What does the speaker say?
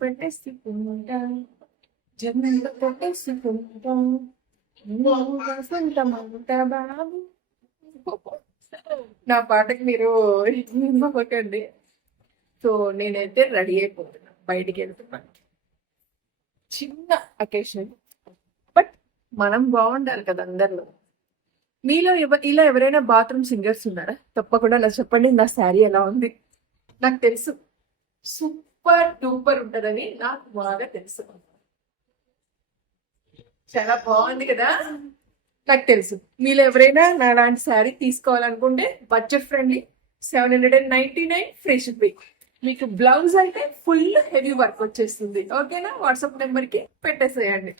పెట్టేసుకుంటా జన్మ పెట్టేసుకుంటా బాబు నా పాటకి మీరు నమ్మకండి సో నేనైతే రెడీ అయిపోతున్నాను బయటికి వెళ్తున్నాను. చిన్న అకేషన్ బట్ మనం బాగుండాలి కదా అందరిలో. మీలో ఎవ ఇలా ఎవరైనా బాత్రూమ్ సింగర్స్ ఉన్నారా? తప్పకుండా నాకు చెప్పండి నా శారీ ఎలా ఉంది? నాకు తెలుసు. సూపర్ డూపర్ ఉంటుందని నాకు బాగా తెలుసు. చాలా బాగుంది కదా? నాకు తెలుసు. మీలో ఎవరైనా నా లాంటి శారీ తీసుకోవాలనుకుంటే budget friendly seven hundred and ninety nine free shipping మీకు బ్లౌజ్ అయితే ఫుల్ హెవీ వర్క్ వచ్చేస్తుంది. ఓకేనా? వాట్సాప్ నెంబర్కి పెట్టేసేయండి.